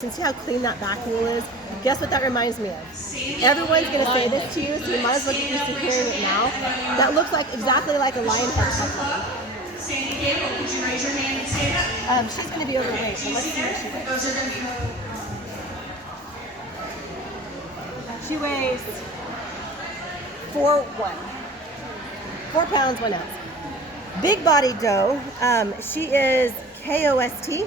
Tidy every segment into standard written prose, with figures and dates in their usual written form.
And see how clean that back wool is? Guess what that reminds me of? Everyone's going to say this to you, so you might as well get used to hearing it now. That looks like exactly like a lion head tuck. Sandy Gable, could you raise your hand and stand up? She's going to be overweight, so let's see what she weighs. Those are going to be... She weighs 4 pounds, 1 ounce. Big body doe. She is KOST.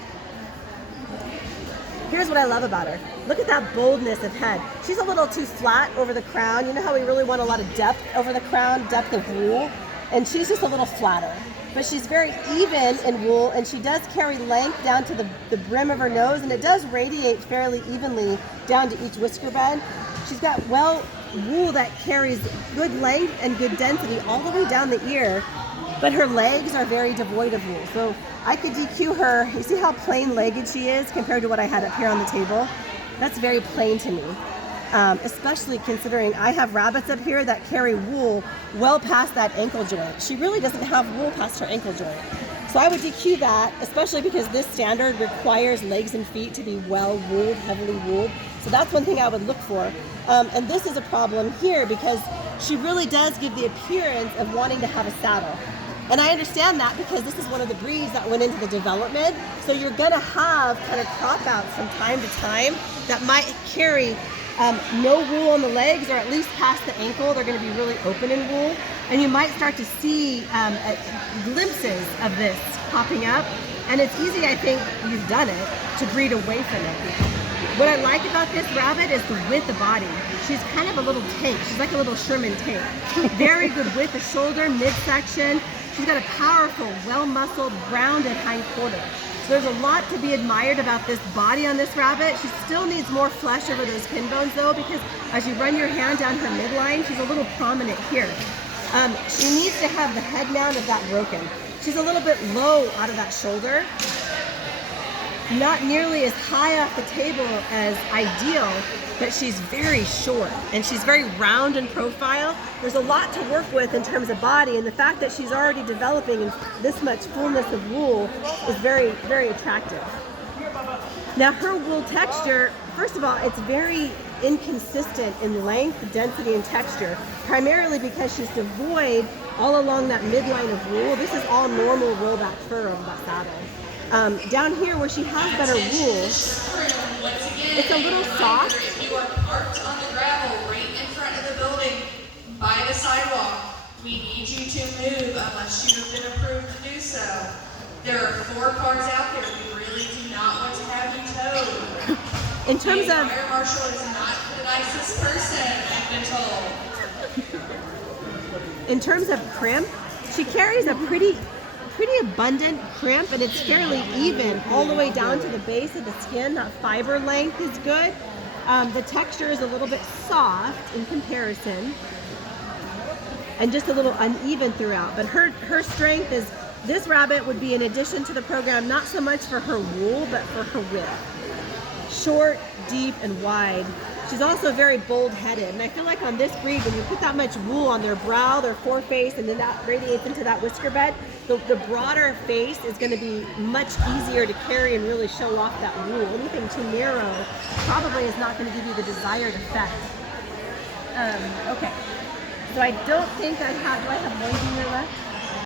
Here's what I love about her. Look at that boldness of head. She's a little too flat over the crown. You know how we really want a lot of depth over the crown, depth of wool? And she's just a little flatter. But she's very even in wool, and she does carry length down to the brim of her nose, and it does radiate fairly evenly down to each whisker bed. She's got wool that carries good length and good density all the way down the ear, but her legs are very devoid of wool. So I could DQ her. You see how plain-legged she is compared to what I had up here on the table? That's very plain to me, especially considering I have rabbits up here that carry wool well past that ankle joint. She really doesn't have wool past her ankle joint. So I would DQ that, especially because this standard requires legs and feet to be well wooled, heavily wooled. So that's one thing I would look for. And this is a problem here because she really does give the appearance of wanting to have a saddle. And I understand that because this is one of the breeds that went into the development. So you're gonna have kind of crop outs from time to time that might carry no wool on the legs, or at least past the ankle. They're gonna be really open in wool. And you might start to see glimpses of this popping up. And it's easy, I think, you've done it, to breed away from it. What I like about this rabbit is the width of body. She's kind of a little tank. She's like a little Sherman tank. Very good width of shoulder, midsection. She's got a powerful, well-muscled, rounded hind quarter. So there's a lot to be admired about this body on this rabbit. She still needs more flesh over those pin bones though, because as you run your hand down her midline, she's a little prominent here. She needs to have the head mount of that broken. She's a little bit low out of that shoulder. Not nearly as high off the table as ideal, but she's very short and she's very round in profile. There's a lot to work with in terms of body, and the fact that she's already developing this much fullness of wool is very, very attractive. Now her wool texture, first of all, it's very inconsistent in length, density, and texture, primarily because she's devoid all along that midline of wool. This is all normal rollback fur of that saddle. Down here where she has better wool, it's a little soft. If you are parked on the gravel right in front of the building by the sidewalk, we need you to move unless you have been approved to do so. There are 4 cars out there. We really do not want to have you towed. In terms of fire marshal is not the nicest person, I've been told. In terms of crimp, she carries a pretty abundant crimp, and it's fairly even all the way down to the base of the skin. That fiber length is good. The texture is a little bit soft in comparison and just a little uneven throughout, but her strength is, this rabbit would be in addition to the program, not so much for her wool, but for her width. Short, deep, and wide. She's also very bold-headed, and I feel like on this breed, when you put that much wool on their brow, their foreface, and then that radiates into that whisker bed, the broader face is going to be much easier to carry and really show off that wool. Anything too narrow probably is not going to give you the desired effect. Okay, so I don't think I have, do I have one finger left?